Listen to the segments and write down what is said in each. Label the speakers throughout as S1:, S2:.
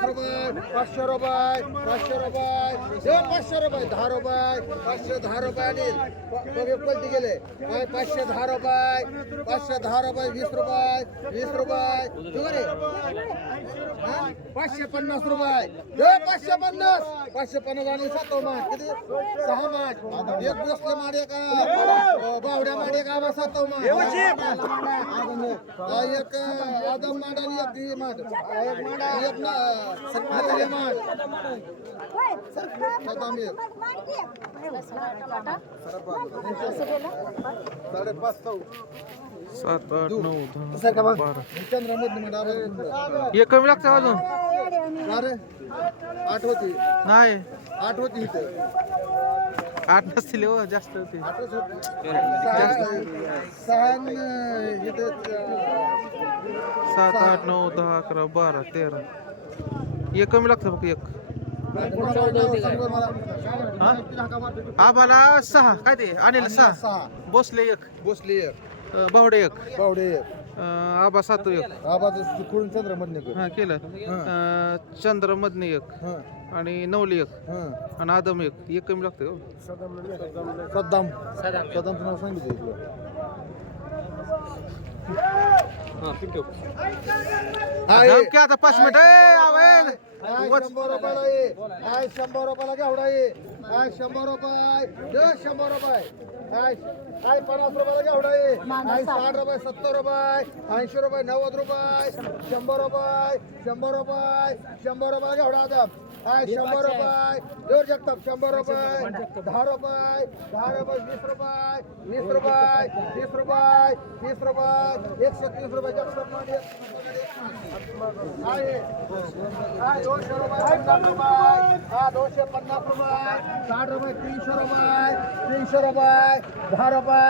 S1: पन्नास रुपये पाचशे रुपये पाचशे रुपये दे पाचशे रुपये दहा रुपये पाचशे दहा रुपये बघे पलटी गेले काय पाचशे दहा रुपये पाचशे दहा रुपये वीस रुपये वीस रुपये? पाचशे पन्नास रुपये पाचशे पन्नास पाचशे पन्नास आणि सात माठ किती सहा माठ एक बसले माड अं, बावड्या माड आबा सात माठ एक आदम माड आणि एक माठ एक माड
S2: सात आठ नऊ दहा बारा
S1: अरे
S2: एक कमी लागतं अजून?
S1: अरे आठ होती
S2: नाही.
S1: आठ होती
S2: आठ नसतील हो जास्त होते.
S1: होती सहा
S2: सात आठ नऊ दहा अकरा बारा तेरा. एक कमी लागतं फक्त एक. हा? आम्हाला सहा काय ते? अनिल सहा. बसले एक.
S1: बसली एक.
S2: बावडे एक.
S1: बावडे एक.
S2: आबा सातू एक.
S1: आबाज कुळून चंद्रामध्ये
S2: हा केलं. अं, चंद्र मधने एक आणि नवली एक. आणि आदम एक. एक कमी लागतं हो.
S1: सद्दाम सद्दामचं नाव सांगितलं इकडं हा, ये.
S2: थांब की आता पाच मिनिट.
S1: हाय, शंभर रुपयाला ये. हाय शंभर रुपयाला घेवडा ये. शंभर रुपये. शंभर रुपये. हाय हाय पन्नास रुपयाला घेवडा ये. साठ रुपये सत्तर रुपये. ऐंशी रुपये नव्वद रुपये. शंभर रुपये शंभर रुपये शंभर रुपये घेवडा आदम हाय शंभर रुपये। देऊ जगताप शंभर रुपये। दहा रुपये दहा रुपये वीस रुपये वीस रुपये तीस रुपये तीस रुपये एकशे तीस रुपये दोनशे रुपये हा दोनशे पन्नास रुपये। साठ रुपये तीनशे रुपये तीनशे रुपये दहा रुपये।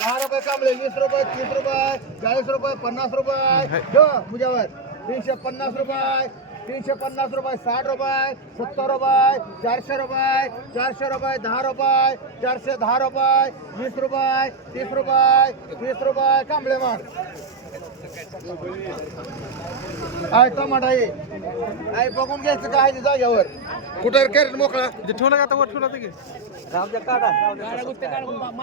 S1: दहा रुपये वीस रुपये तीस रुपये चाळीस रुपये पन्नास रुपये। जो मुझ्यावर तीनशे पन्नास रुपये। तीनशे पन्नास रुपये साठ रुपये सत्तर रुपये चारशे रुपये चारशे रुपये दहा रुपये चारशे दहा रुपये वीस रुपये तीस रुपये तीस रुपये कांबळे मार आहे टमाटा आहे. आहे बघून घ्यायचं काय जाग्यावर कुठं कॅरेट मोकळा.
S2: इथे ठेवलं का आता वर ठेवलं की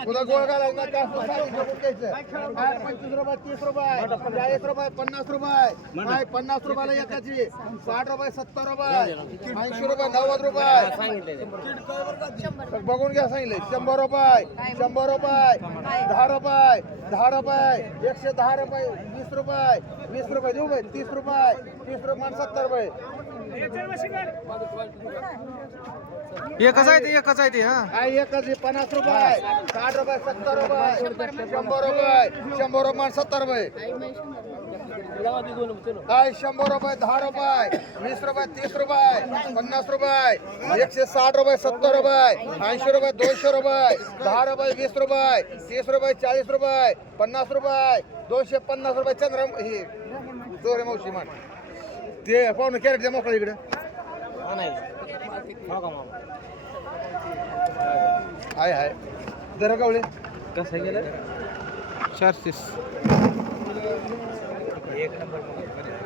S1: तुला गोळ घालायचा का? असं सांगितलं बघून घ्यायचं. आहे पंचवीस रुपये तीस रुपये. चाळीस रुपये पन्नास रुपये. आहे पन्नास रुपयाला एकाची. साठ रुपये सत्तर रुपये. ऐंशी रुपये नव्वद रुपये. बघून घ्या सांगितले शंभर रुपये शंभर रुपये दहा रुपये दहा रुपये एकशे दहा रुपये वीस रुपये वीस रुपये देऊ बाई तीस रुपये तीस रुपये आणि सत्तर रुपये
S2: एकच आहे ते एकच आहे ते हा?
S1: एकच पन्नास रुपये साठ रुपये सत्तर रुपये शंभर रुपये शंभर रुपये सत्तर रुपये आहे शंभर रुपये दहा रुपये वीस रुपये तीस रुपये पन्नास रुपये एकशे साठ रुपये सत्तर रुपये ऐंशी रुपये दोनशे रुपये दहा रुपये वीस रुपये तीस रुपये चाळीस रुपये पन्नास रुपये दोनशे पन्नास रुपये चंद्र हे चोरे मावशी मान ते पाहुणे कॅरेट द्या मोकळा इकडे. आहे आहे जरा गावले.
S2: कसं गेलं? चारशे.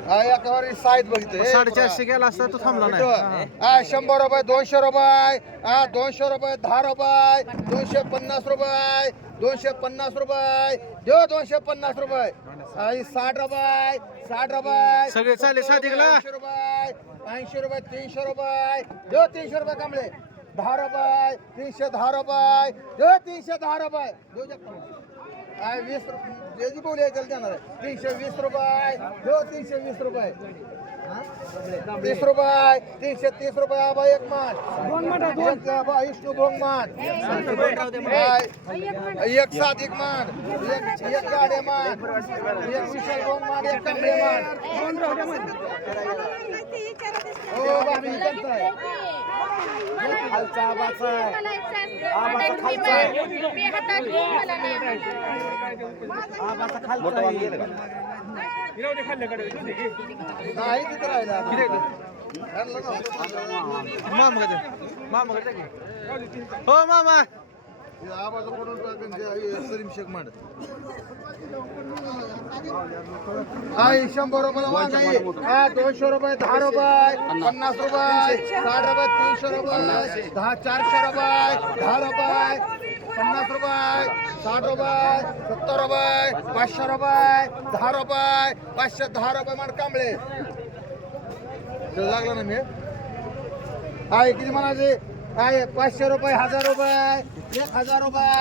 S1: हा एकावर साईज बघितलं.
S2: साडेचारशे गेला असता तो थांबला नाही. हा.
S1: हा शंभर रुपये दोनशे रुपये. हा दोनशे रुपये दहा रुपये. दोनशे पन्नास रुपये. दोनशे पन्नास रुपये. देऊ दोनशे पन्नास रुपये. ही साठ रुपये साठ रुपये.
S2: सगळे चालेल साधिकला
S1: ऐंशी रुपये ऐंशी रुपये तीनशे रुपये. देऊ तीनशे रुपये कमले. दहा रुपये तीनशे दहा रुपये. देऊ तीनशे दहा रुपये. देऊ. काय वीस रुपये. जी बोली आहे त्याला देणार आहे. तीनशे वीस रुपये. देऊ तीनशे वीस रुपये. तीस रुपये. तीनशे तीस रुपये आबा एक मान एक आबा विष्णू मान हाय. एक सात एक मान एक गाडे मान एक विशाल भोंग मान एक कमळे मान हो बाबी
S3: खालचा आबाचा आबाचा खालचा आबाचा खालचा
S1: नाही तिथं राहिला. आणलं ना.
S2: मामा हो मामा.
S1: आवाज पडून टाकून सलीम शेख मांड. शंभर रुपयाला वांग आहे. हा दोनशे रुपये दहा रुपये पन्नास रुपये साठ रुपये तीनशे रुपये दहा चारशे रुपये दहा रुपये पन्नास रुपये साठ रुपये सत्तर रुपये पाचशे रुपये दहा रुपये पाचशे दहा रुपये मान कांबळे. लागलं ना मी? आहे किती म्हणायचे आहे पाचशे रुपये हजार रुपये एक हजार रुपये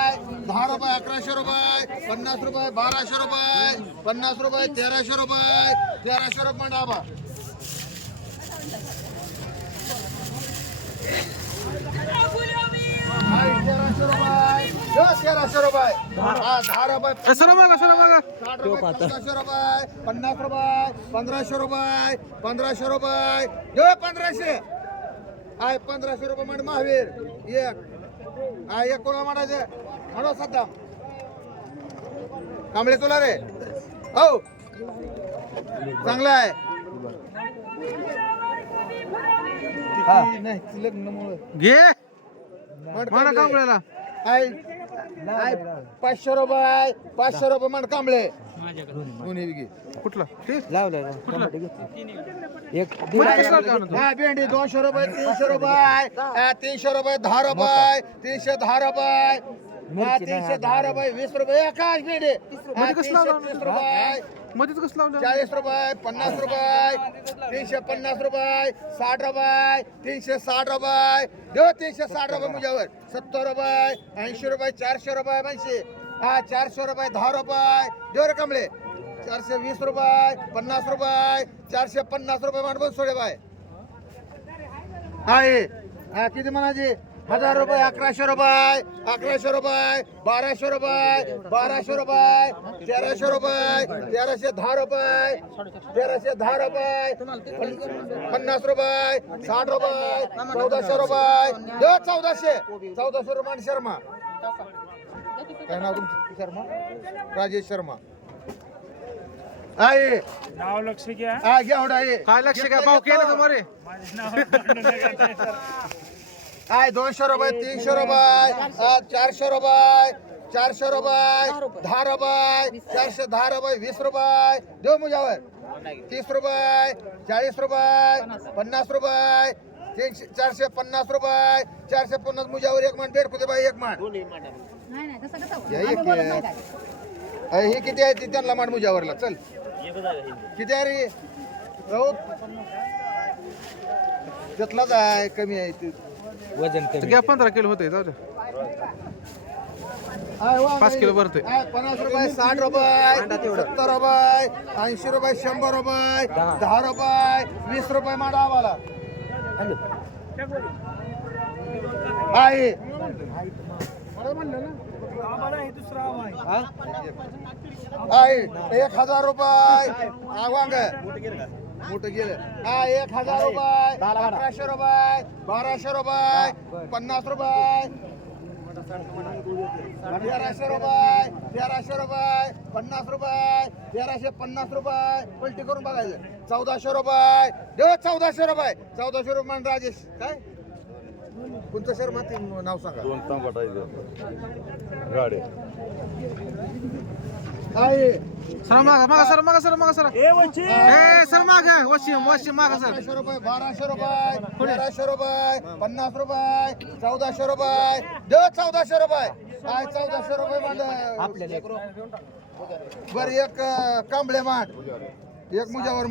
S1: दहा रुपये अकराशे रुपये पन्नास रुपये बाराशे रुपये पन्नास रुपये तेराशे रुपये तेराशे रुपये डाबा. तेराशे रुपये? दहा साठ पन्नास रुपये पंधराशे रुपये पंधराशे रुपये. पंधराशे. आहे पंधराशे रुपये म्हणजे महावीर. एक. हा एक कोणा म्हणायचे म्हणो सध्या कांबळे तुला रे. हो. चांगला आहे. नाही लग्न
S2: घे. म्हणा कांबळ्याला.
S1: आहे. आहे पाचशे रुपये पाचशे रुपये म्हण कांबळे. दोन्ही.
S2: कुठला?
S3: लावलं एक?
S1: हा भेंडी दोनशे रुपये तीनशे रुपये तीनशे रुपये दहा रुपये तीनशे दहा रुपये हा, तीनशे दहा रुपये वीस रुपये भेंडी हा,
S2: मध्ये
S1: तीनशे
S2: लावला?
S1: तीस रुपये.
S2: मध्येच कसं लावलं
S1: चाळीस रुपये पन्नास रुपये तीनशे पन्नास रुपये साठ रुपये तीनशे साठ रुपये. देऊ तीनशे साठ रुपये मुझ्यावर. सत्तर रुपये ऐंशी रुपये चारशे रुपये ऐंशी हा चारशे रुपये दहा रुपये. देऊ रे कमळे चारशे वीस रुपये पन्नास रुपये चारशे पन्नास रुपये मांडबन सोडे बाय. आहे. हा किती म्हणायचे? हजार रुपये अकराशे रुपये अकराशे रुपये बाराशे रुपये बाराशे रुपये तेराशे रुपये तेराशे दहा रुपये तेराशे दहा रुपये पन- पन्नास रुपये साठ रुपये चौदाशे रुपये. दे चौदाशे. चौदाशे रुपये शर्मा. काय नाव तुमचं? शर्मा? राजेश शर्मा. आहे
S4: नाव लक्ष घ्या.
S1: हा घ्या होडा
S2: काय लक्ष काय भाऊ केलं का
S1: आहे दोनशे रुपये तीनशे रुपये हा, चारशे रुपये चारशे रुपये दहा रुपये. चारशे दहा रुपये वीस रुपये. देऊ मुझ्यावर. तीस रुपये चाळीस रुपये पन्नास. रुपये तीनशे चारशे पन्नास रुपये चारशे पन्नास मुझ्यावर एक मान बेड कुठे बाई एक मान ही किती आहे? ती त्यांना मान मुझ्यावरला. चल. किती आहे रे? त्यातलाच आहे कमी आहे ते.
S3: वजन
S2: तर घ्या पंधरा किलो होते जाऊ द्या. पाच किलो भरते.
S1: पन्नास रुपये साठ रुपये सत्तर रुपये ऐंशी रुपये शंभर रुपये दहा. रुपये वीस रुपये माडा आम्हाला. आहे आहे. एक हजार रुपये. हा, वांग मोठं गेलं. हा एक हजार रुपये. अकराशे रुपये. बाराशे रुपये. पन्नास रुपये. तेराशे रुपये. तेराशे रुपये. पन्नास रुपये. तेराशे पन्नास रुपये. पलटी करून बघायचं. चौदाशे रुपये. देव चौदाशे रुपये. चौदाशे रुपये राजेश. काय? कोणतं शहर माती नाव सांगा?
S5: दोन तांबट गाडी.
S1: आहे
S2: सर मागा मागा सर मागा सर मागा सर. ए सर मागा. वशिम वशिम मागा सर.
S1: अकराशे रुपये बाराशे रुपये तेराशे रुपये पन्नास रुपये चौदाशे रुपये. देव चौदाशे रुपये. काय चौदाशे रुपये मांड? बर एक कांबळे माठ एक मुजावर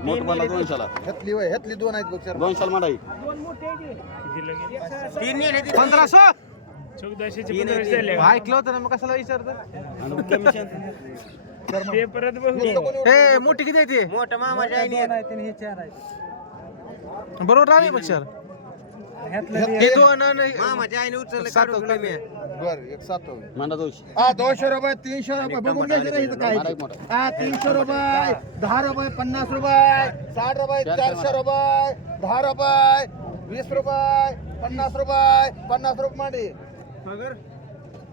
S1: मोठ
S5: मला
S1: वय हेतली दोन आहेत बघ
S2: पंधराशे?
S4: चौदाशेचे पंधराशे झाले. का?
S2: ऐकलं होतं ना मग कशाला विचारतं
S5: आणि कमिशन
S4: ते परत बघू.
S2: ए मोठी किती आहे ती?
S3: मोठं मामाच्या आईने
S2: बरोबर राहिले मग सर. हे दोन आणि
S3: मामाच्या आईने उचललं
S2: सात
S3: काढून
S1: बर एक सात हा दोनशे. रुपये तीनशे रुपये. बघून घ्यायचे नाही इथं काय. हा तीनशे रुपये दहा रुपये पन्नास रुपये साठ रुपये चारशे रुपये दहा रुपये वीस रुपये पन्नास रुपये पन्नास रुपये मांडी.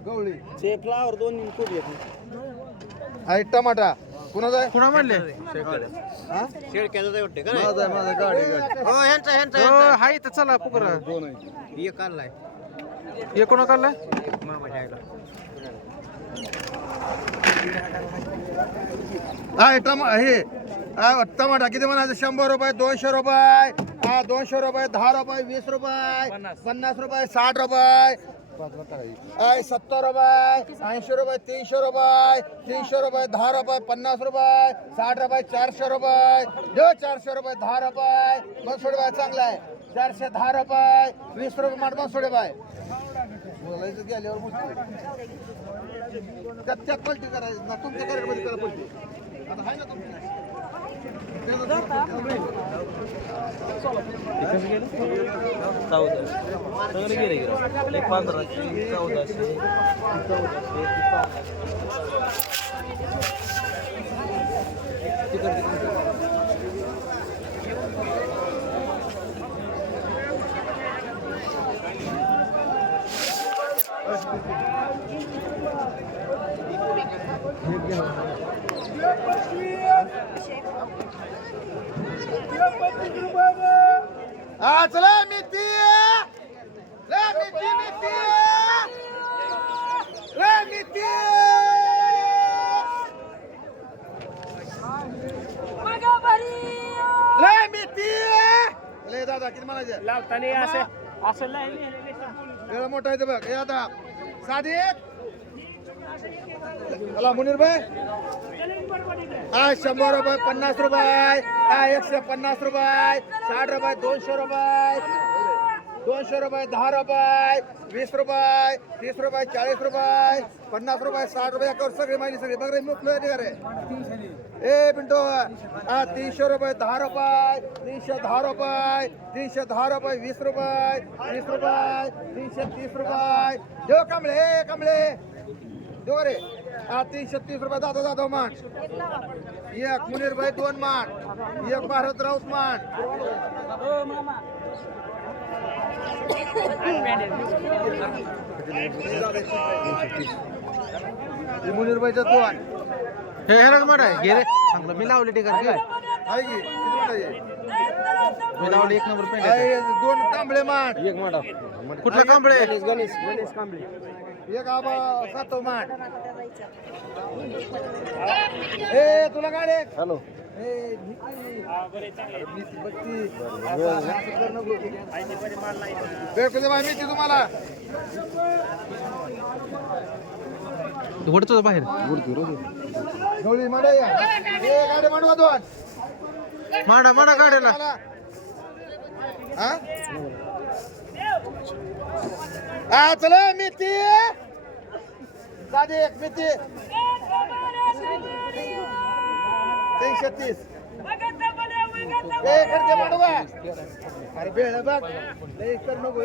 S1: गवळी.
S3: फ्लावर दोन कोबी
S1: आहे टमाटा. कुणाचा आहे?
S2: कुणा म्हणले
S1: हा?
S5: माझा आहे माझा गाडी गाडी
S3: हो ह्यांचा ह्यांचा
S2: हो हाय तर चला पुकरा
S5: दोन आहे.
S2: हे कोणा
S3: मामाच्या आईला.
S1: हा टमा हे हा, टमाटा. किती म्हणायचं? शंभर रुपये दोनशे रुपये. हा दोनशे रुपये दहा रुपये वीस रुपये. पन्नास रुपये साठ रुपये. आहे. सत्तर रुपये ऐंशी रुपये तीनशे रुपये तीनशे रुपये दहा रुपये पन्नास रुपये साठ रुपये चारशे रुपये देऊ चारशे रुपये दहा रुपये. बनसोडे बाय चांगला आहे. चारशे दहा रुपये वीस रुपये माठ बनसोडे बाय बोलायचं गेल्यावर त्यात त्यात पलटी करायची. ना तुमच्या करेक्टमध्ये करा पलटी. आता आहे ना तुमची
S3: एक पंधराशे चौदाशे
S1: हा चला मिती रे मिती मिती रे मिती दादा किती म्हणायचे?
S4: लावताना असं असं
S1: मोठा आहे बघ. हे आता साधी चला मुनीर भाई. हा शंभर रुपये पन्नास रुपये. हा एकशे पन्नास रुपये. साठ रुपये दोनशे रुपये. दोनशे रुपये दहा रुपये. वीस रुपये तीस रुपये चाळीस रुपये. पन्नास रुपये साठ रुपये. याच्यावर सगळी माहिती सगळी. बघ रे मुकलो रे? ए पिंटो हा तीनशे रुपये दहा रुपये. तीनशे दहा रुपये. तीनशे दहा रुपये वीस रुपये. तीस रुपये. तीनशे तीस रुपये. देव कांबळे कांबळे कमळे देव रे हा तीनशे तीस रुपये दादा दादा मान एक मुनीर भाई दोन मान एक भारत राऊत मान हे मुनीर भाईचा दोन।
S2: हे ह्याला म्हणा घे रे. चांगलं मी लावले टिकर घे.
S1: आहे की मोठं आहे?
S2: मी लावले एक नंबर पेंट
S1: आहे, दोन कांबळे मान
S3: एक माडा.
S2: कुठला कांबळे
S3: गणेश गणेश कांबळे
S1: एक आबा सातो मान. ए तुला गाडी आहे?
S3: हॅलो.
S1: ए, मिठी तुम्हाला
S2: ओढतो बाहेर
S1: ढोळी मांडा या. ए गाडी मांडवा दोन
S2: मांडा मांडा गाड्याला.
S1: मला. हा? हा चला मिठी साधी एक मिठी तीनशे तीस खर्च मांडवा अरे बेळ बघ लई कर नको.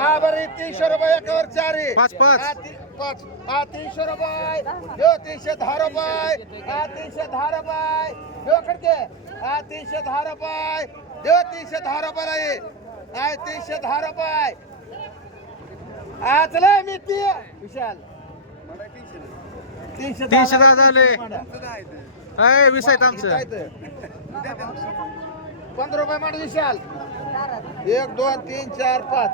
S1: हा बरं तीनशे रुपये एकावर चार.
S2: पाच, पाच.
S1: हा, तीनशे रुपये. ह्यो तीनशे दहा रुपये. हा तीनशे दहा रुपये. ह्यो खडके हा तीनशे दहा रुपये. ह्यो तीनशे दहा रुपयाला ये. हा तीनशे दहा रुपये. हा चला मी ती. विशाल. तीनशे
S2: तीनशे
S1: दहा
S2: दहा झाले. अय वीस आहेत आमचं.
S1: पंधरा रुपये मांड विशाल. एक दोन तीन चार पाच.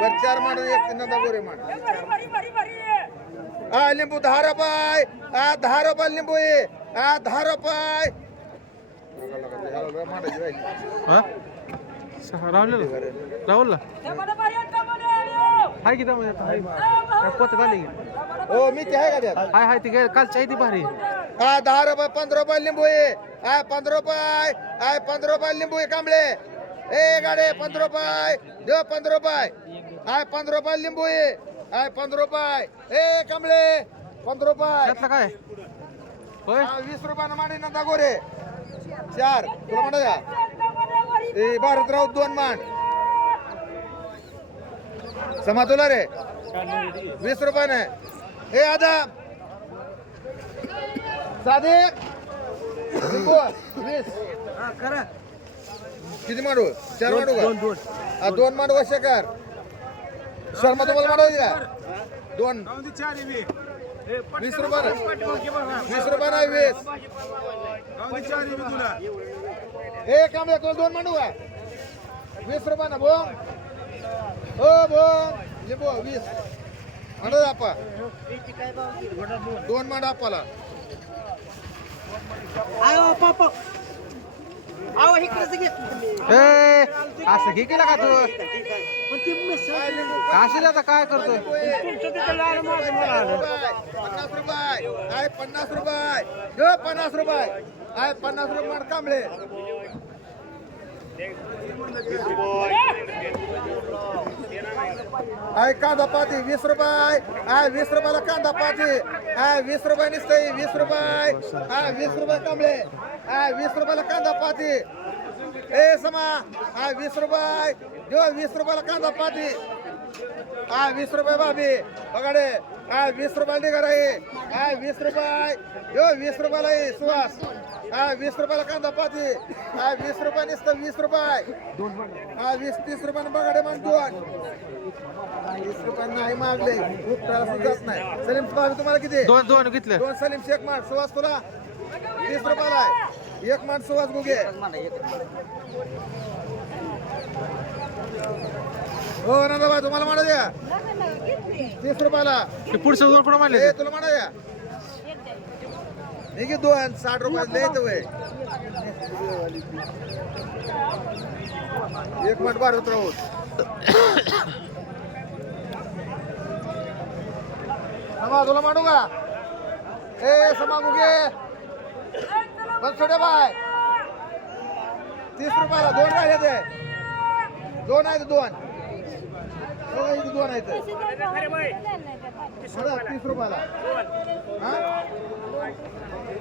S1: बर चार. मांड एक नंदा गोरे मांड. हा लिंबू दहा रुपये. हा दहा रुपये लिंबू आहे हा दहा रुपये.
S2: हा? सहा राहुल राहुल हाय की त्यामध्ये आता, हाय. काय पोत
S1: हो मी ते आहे का त्यात?
S2: हाय हाय ती काय कालची आहे ती भारी.
S1: हा दहा रुपये पंधरा रुपये लिंबू आहे. हा पंधरा रुपये हा पंधरा रुपये लिंबू आहे कांबळे. ए गाडे पंधरा रुपये. देव पंधरा रुपये. हा पंधरा रुपये लिंबू आहे. हा पंधरा रुपये. ए कांबळे पंधरा रुपये.
S2: त्यातलं काय? होय?
S1: हा, वीस रुपयानं मांडी नंदा गोरे चार तुला म्हणा द्या ए भारतराव दोन मांड. समातुला रे. वीस रुपयाने ए आदा साधे. वीस. किती मांडू? चार मांडू का? दोन मांडू कसे कर शर्मा तुम्हाला मांडू द्या दोन. वीस रुपये वीस रुपये नाही वीस. ए काम एक दोन मांडू का? वीस रुपये ना बोंग हो बोंग लिंबू वीस. मांडा आपा. दोन मांडा आपाला
S2: ए असं घे केला का तू. काशील आता काय करतोय?
S1: पन्नास रुपये. आहे पन्नास रुपये. ह्यो पन्नास रुपये. आहे पन्नास रुपये मांड आय आहे कांदा पाती वीस रुपये. आहे वीस रुपयाला कांदा पाती. आहे वीस रुपये निसतय वीस रुपये. आहे वीस रुपये कांबळे आहे वीस रुपयाला कांदा पाती. ए समा आहे वीस रुपये. देव वीस रुपयाला कांदा पाती. आय वीस रुपये भाभी. बघाडे आय वीस रुपयाला निघा आहे आय वीस रुपये. यो वीस रुपयाला सुहास. हा वीस रुपयाला कांदा पाती. हा वीस रुपये नुसतं वीस रुपये. हा वीस तीस रुपयानं बघाडे मान दोन वीस रुपये नाही मागले. उपटायला सुचत नाही. सलीम भाभी तुम्हाला किती?
S2: दोन दोन घेतले.
S1: दोन सलीम शेख माठ सुहास तुला? तीस रुपयाला आहे. एक माठ सुहास गुगे. हो नंदाबाई तुम्हाला म्हणा द्या. तीस रुपयाला.
S2: ते पुढचं दोन पुढे मारले
S1: ए तुला म्हणा द्या. घे दोन साठ रुपयात द्यायचं वय एक मिनिट राहू समा तुला मांडू का? ए समा गुगे बनसोडे बाय. तीस रुपयाला दोन राहिले ते. दोन आहेत दोन. दोन आहेत बरं, तीस रुपयाला. हा?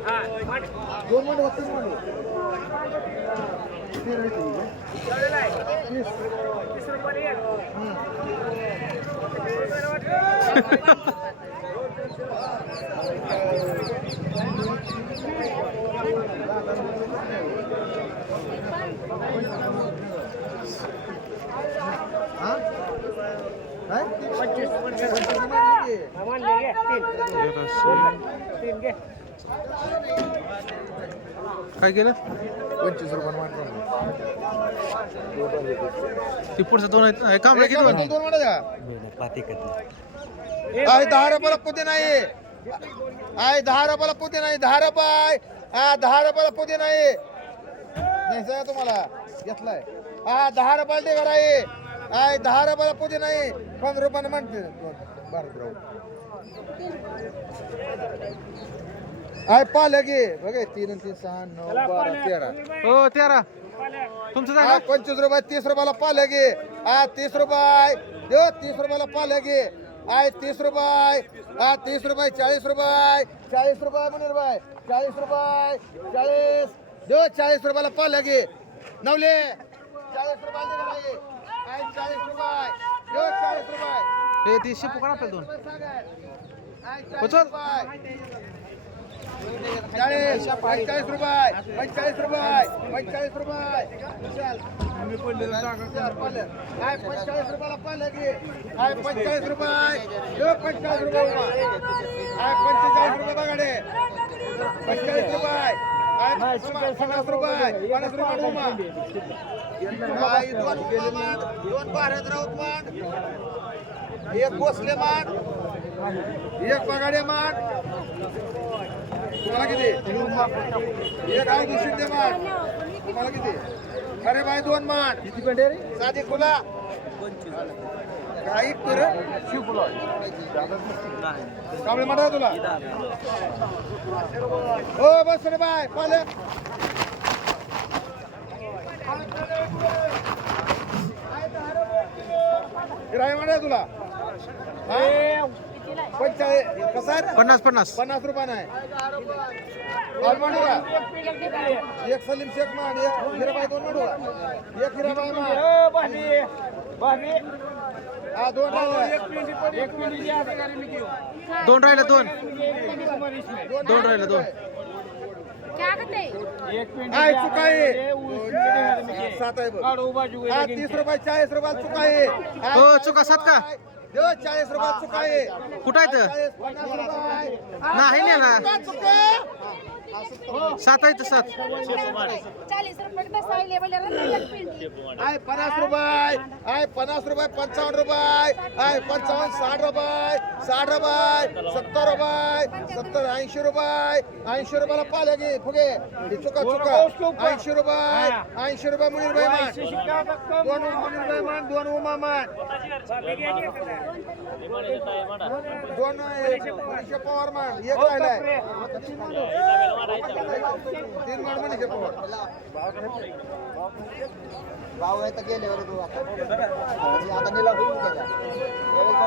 S1: दोन मिनिट बघ, तीस मिनिट पंचवीस मारली की.
S2: काय केलं?
S1: पंचवीस रुपये.
S2: ते पुढचं दोन आहेत हे कांबळे
S1: ए,
S2: किती
S1: का
S2: होते?
S1: दोन द्या. आहे दहा रुपयाला पुते नाही. आहे दहा रुपयाला पुते नाही. दहा रुपये. हा दहा रुपयाला पुते नाही. तुम्हाला? घेतलाय. हा दहा रुपयाला ते घर आहे आहे दहा रुपयाला पुते नाही. पंधरा रुपयाने म्हणते. भारत राहू आहे पाहिलं की बघा तीन आणि तीन सहा नऊ बारा तेरा.
S2: हो तेरा. तुमचं जागा?
S1: पंचवीस रुपये तीस रुपयाला पाले गे. हा तीस रुपये. देव तीस रुपयाला पाले गे. आहे तीस रुपये. हा तीस रुपये चाळीस रुपये. चाळीस रुपये मुनीर भाई चाळीस रुपये चाळीस. देव चाळीस रुपयाला पाले गे. नवले. चाळीस रुपयाला चाळीस रुपये. देव चाळीस रुपये.
S2: हे ती शिपू करा आपल्याला दोन
S1: आहे
S2: हो,
S1: चाळीस
S2: चल.
S1: रुपये चाळीस पंचेचाळीस रुपये पंचेचाळीस रुपये पंचेचाळीस रुपये. चल. चार पाले. काय पंचेचाळीस रुपयाला पाले की. काय पंचेचाळीस रुपये. यो पंचेचाळीस रुपये उभा. काय पंचेचाळीस रुपये बघाडे पंचेचाळीस रुपये. काय पन्नास रुपये. पन्नास रुपये उभा. काय दोन उभा मांड दोन भारत राऊत मांड. एक भोसले मांड. एक बगाडे मांड. तुम्हाला किती? एक अवधू शिंदे माठ? तुम्हाला किती? अरे बाई दोन माठ. किती पेंडे रे? साधी खुला. काही कर काबळे माठा तुला? हो बस रे बाय. पाले. किराया माठा तुला? पंचाळीस कसा आहे रे?
S2: पन्नास पन्नास.
S1: पन्नास रुपये नाही काल मांडू का? एक सलीम शेख मांड एक हिराबाई दोन मांडू एक हिराबाई हा दोन राहिले.
S2: दोन राहिले दोन.
S1: दोन
S2: राहिले, दोन.
S6: क्या करते हैं?
S1: आहे. सात आहे. हा तीस रुपये चाळीस रुपये चुकाई. हा,
S2: हो, चुका सात का?
S1: चाळीस रुपये चुका आहे
S2: कुठं आहे तर. नाही नेला. सात आहे तर सात
S6: रुपये पिंडी.
S1: आहे पन्नास रुपये आहे पन्नास रुपये पंचावन्न रुपये आहे पंचावन्न साठ रुपये साठ रुपये सत्तर रुपये सत्तर ऐंशी रुपये ऐंशी रुपयाला पाले घे फुगे. चुका चुका. ऐंशी रुपये ऐंशी रुपये मुली रुपये मान. दोन मुली रुपये मान दोन उमा मान. दोन पवार मान. एक राहिलाय.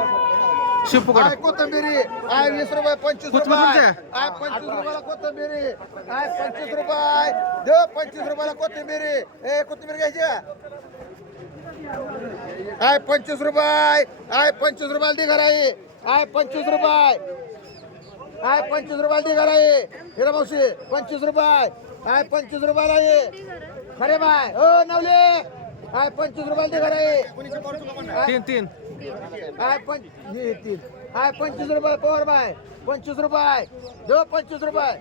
S3: आहे
S1: कोथंबिरी? आहे वीस रुपये पंचवीस रुपये? आहे पंचवीस रुपयाला कोथंबिरी? आहे पंचवीस रुपये? देव पंचवीस रुपयाला कोथिंबिरी. ए कोथिंबीर घ्यायची? आहे पंचवीस रुपये? आहे पंचवीस रुपयाला दी आहे आहे पंचवीस रुपये? आहे पंचवीस रुपयाला दी आहे? हिरा मावशी पंचवीस रुपये. आहे पंचवीस रुपयाला ये खरे बाय. हो नवले. आहे पंचवीस रुपयाला दी आहे?
S2: तीन तीन.
S1: हाय पंच हे तीन. हाय पंचवीस रुपये पवार बाय? पंचवीस रुपये. दो पंचवीस रुपये.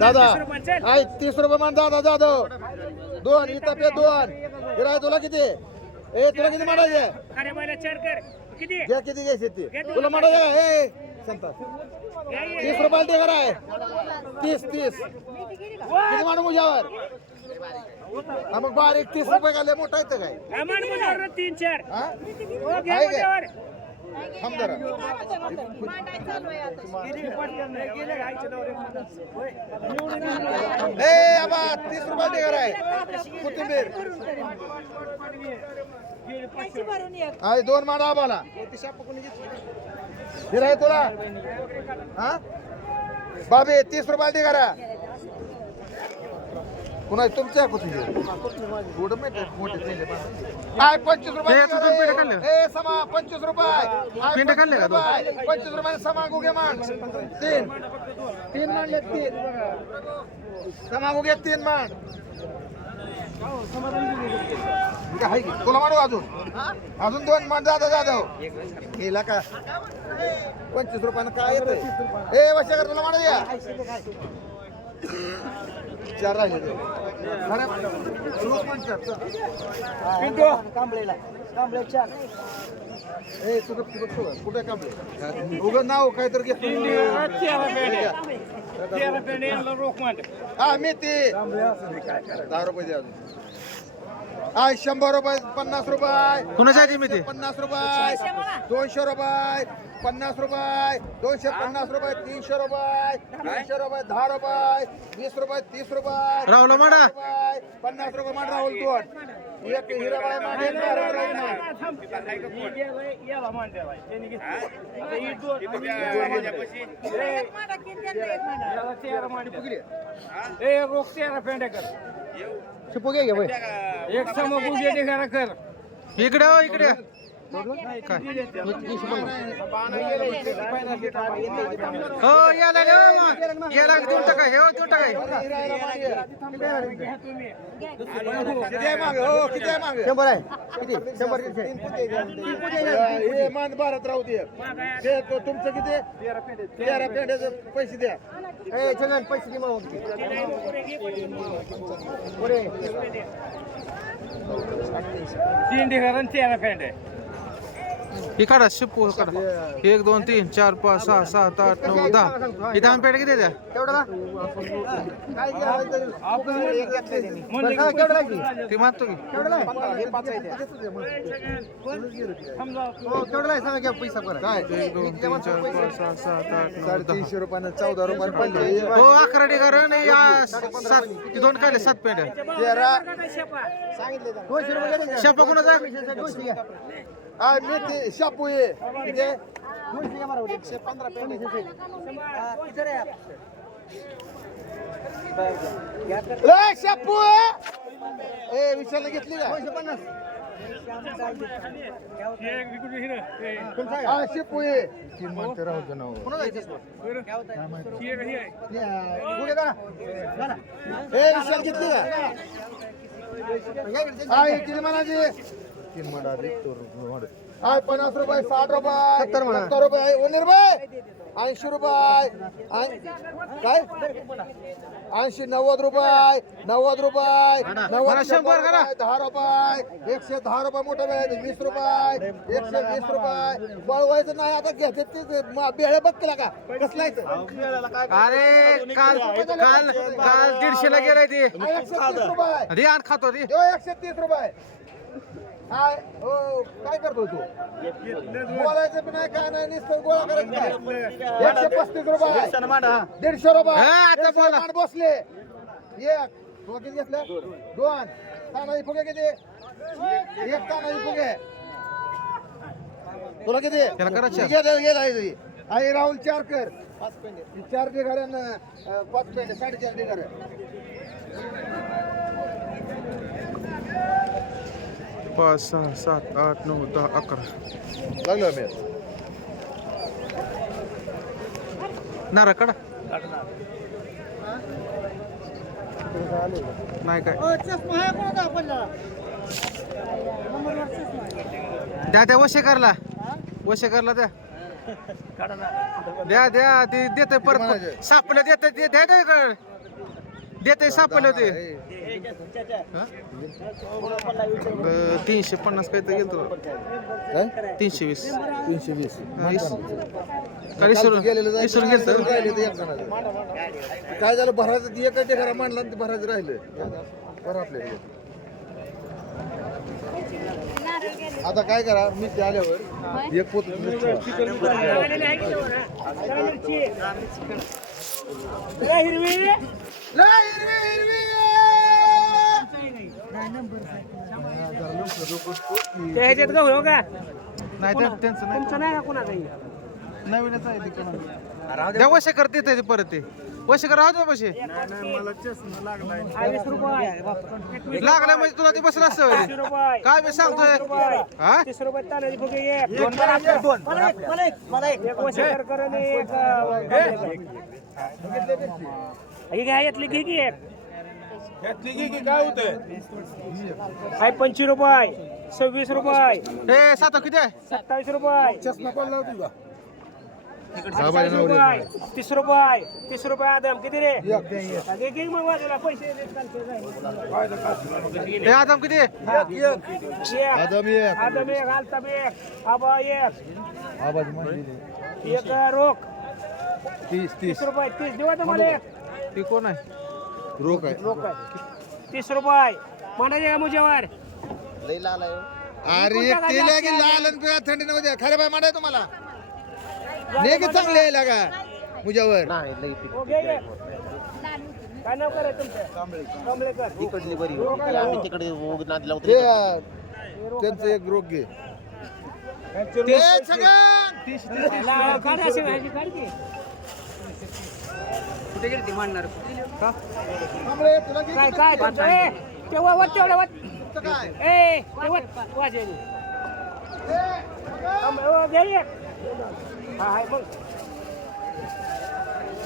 S1: दादा हाय तीस रुपये मान दादा जाधव. दोन इथं पे दोन. हिराय तुला किती? ए तुला किती मांडायचे
S4: अरे मला चढ कर. किती?
S1: घ्या किती घ्यायचे ते तुला का ए संता तीस रुपयाला ते कराय तीस तीस. किती मांडू मुझ्यावर हा, मग बारीक तीस रुपये का लय मोठा येतं काय?
S4: तीन चार.
S1: हा?
S4: हो घ्या
S1: आहे काय?
S4: मुलावर
S1: थांब जरा.
S6: मांडायचं चालू आहे आता
S1: ए आबा तीस रुपये ढेकर आहे. कोथिंबीर. आहे दोन माडा आबाला आहे तुला. हा? बाबे तीस रुपये ढेकर आहे कुणा तुमच्या कोथिंबीर एवढं माहिती आहे, मोठे. आहे पंचवीस रुपये
S2: तू
S1: समा पंचवीस रुपये.
S2: पेंडे खाल्ले का.
S1: पंचवीस रुपये. समा गुगे मान तीन. तीन मांडले तीन. समा गुगे तीन मान आहे, की. तुला मांडू अजून? अजून दोन मान जाधव जाधव गेला का? पंचवीस रुपयानं काय येत ए वर्षाकर तुला मांडू द्या चार राहिले ते. खरं? रोज म्हणतात.
S3: कांबळेला. कांबळे चार.
S1: ए तुझं तुझं तुझं कुठे कापले उगं नाव काहीतरी घे.
S4: तेरा पेंडे यांना रोख मांड
S1: हा मी ते. दहा रुपये द्या हा शंभर रुपये पन्नास रुपये.
S2: कुणाच्या आधी मी ते?
S1: पन्नास रुपये. दोनशे रुपये पन्नास रुपये. दोनशे पन्नास रुपये तीनशे रुपये. तीनशे रुपये दहा रुपये. वीस रुपये तीस रुपये.
S2: राहुला माडा
S1: रुपये पन्नास रुपये मान राहुल दोन एक हिराबाई
S4: ही? कर. एक समोर घरा कर.
S2: इकडे हो इकडे. हो याला याला देऊन टाका हे देऊन टाका
S1: शंभर आहे किती शंभर मान भारत राहू दे ते तुमचं किती तेरा पेंड्याचे पैसे द्या ए छगन पैसे दे मग
S4: तीन ढिगार आणि तेरा आहे
S2: हे काढा शिपू काढा एक दोन तीन चार पाच सहा सात आठ नऊ दहा. हे दहा पेट किती द्या?
S1: काय घ्या
S2: ते मानतो की.
S1: काय
S2: एक दोन तीन चार पाच सहा सात आठ नऊ दहा.
S1: साडेतीनशे रुपयानं चौदा रुपयानं पडले.
S2: हो अकरा या सात ते दोन काढले सात
S1: तेरा.
S2: शेपा कोणाचा?
S1: आ, मी ते शापू ये किती ए शापू ए विचारला घेतली का? हा शेपू ये तीन म्हणते राहू दे नाव ए विशाल घेतली का? हा हे किती म्हणायची. तीन मंडा आय पन्नास रुपये साठ रुपये सत्तर रुपये. उन्नीस रुपये ऐंशी रुपये काय? ऐंशी नव्वद रुपये नव्वद रुपये नव्वद दहा रुपये एकशे दहा रुपये मोठं बॅग वीस रुपये एकशे वीस रुपये. बळवायचं नाही आता घेते ते बेळे बघ केला का? कसलायचं
S2: अरे काल काल काल दीडशेला गेलाय ते.
S1: एकशे तीस रुपये.
S2: खातो
S1: एकशे तीस रुपये. काय? हो काय करतो तू? बोलायचं पण नाही काय नाही नुसतं गोळा करायचं काय? एकशे पस्तीस रुपये. दीडशे रुपये. बसले. एक तुला किती घेतलं. दोन. तानाजी फुगे किती? एक तानाजी फुगे. तुला किती. गेला आई राहुल चार कर. चार ढिगाऱ्या अं, पाच पेंडे साडेचार ढिगाऱ्या
S2: पाच सहा सात आठ नऊ दहा अकरा.
S1: लागलो मी
S2: नारळ कडा नाही काय? द्या द्या वशेकरला वशेकरला द्या. द्या द्या ते देते परत. सापलं देते द्या द्या. देते सापलं ते. हा? तीनशे पन्नास काही तर गेलतो
S1: काय?
S2: तीनशे वीस.
S1: तीनशे वीस.
S2: विसरून
S1: गेलेलं
S2: विसरून गेलतो.
S1: काय झालं भरायचं एक घरा मांडला ते भरायचं राहिलं. बरं आपल्याकडे. आता काय करा मी ते आल्यावर एक पोत
S4: ते ह्याच्यात गहू हो का?
S2: नाही त्या- त्यांचं नाही.
S4: तुमचं नाही का कोणाचाही?
S2: नवीनच आहे तिकडं द्या वशेकर देते ते परत ते. वशेकर राहू दे पैसे.
S4: वीस रुपये.
S2: लागला म्हणजे तुला ते बसलं असतं काय मी सांगतोय?
S4: रुपये.
S2: हा?
S4: तीस रुपये तानाजी फुगे एक दोन मला आपल्या. एक वशेकर कर आणि एक अं, हे घ्या यातली घे की एक आहे पंचवीस रुपये. सव्वीस रुपये.
S2: ए सात किती आहे?
S4: सत्तावीस रुपये. रुपये तीस रुपये तीस रुपये आदम. किती रे? मग पैसे
S2: आदम किती.
S1: आदम एक.
S4: आदम एक आलताब एक. आबा एक.
S1: आवाज
S4: एक रोख.
S1: तीस तीस.
S4: रुपये तीस. देवा मला एक.
S2: ती कोण आहे?
S1: रोख आहे.
S4: रोख आहे. तीस रुपये. मांडायचे का मुजेवर?
S3: लई लाल आहे हो.
S1: अरे लाल आणि पिवळा थंडी नव्हते खरे बाय मांडाय तुम्हाला. नेक चांगले आहे लागा मुजावर
S3: नाही लई ती
S4: हो. काय नाव तुमचं?
S3: बरी होती. आम्ही तिकडे नादी लावतो
S1: ते अं, त्यांचं एक रोग घे ते सगळं!
S4: ला- काढ अशी भाजी काढ की.
S1: तुला
S4: काय काय? तुमचं? ए, तेवढं
S1: तुमचं काय?
S4: ए ते थांब, घे एक. हा हाय मग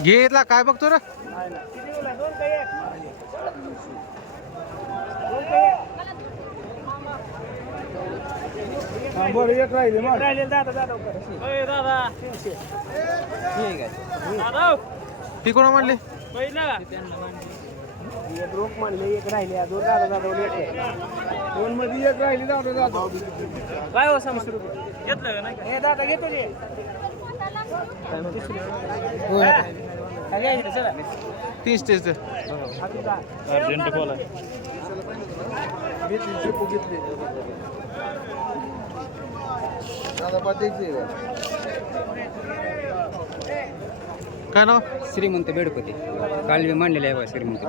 S2: घेतला काय बघतो रे
S4: किती दिला? दोन का एक? एक? एक राहिलेलं दादा दादा कर. तीनशे.
S2: ती कोणा म्हणली
S4: एक रोख म्हणले एक राहिले दोन दादा दादा एक आहे.
S1: दोन मध्ये एक राहिली दादा दादा
S4: काय हो समज घेतलं का नाही हे दादा घेतो
S2: तीस
S1: तीस अर्जंट कॉल आहे.
S2: काय नाव?
S7: श्रीमंत बेडपती. काल मी मांडलेले आहे बा श्रीमंत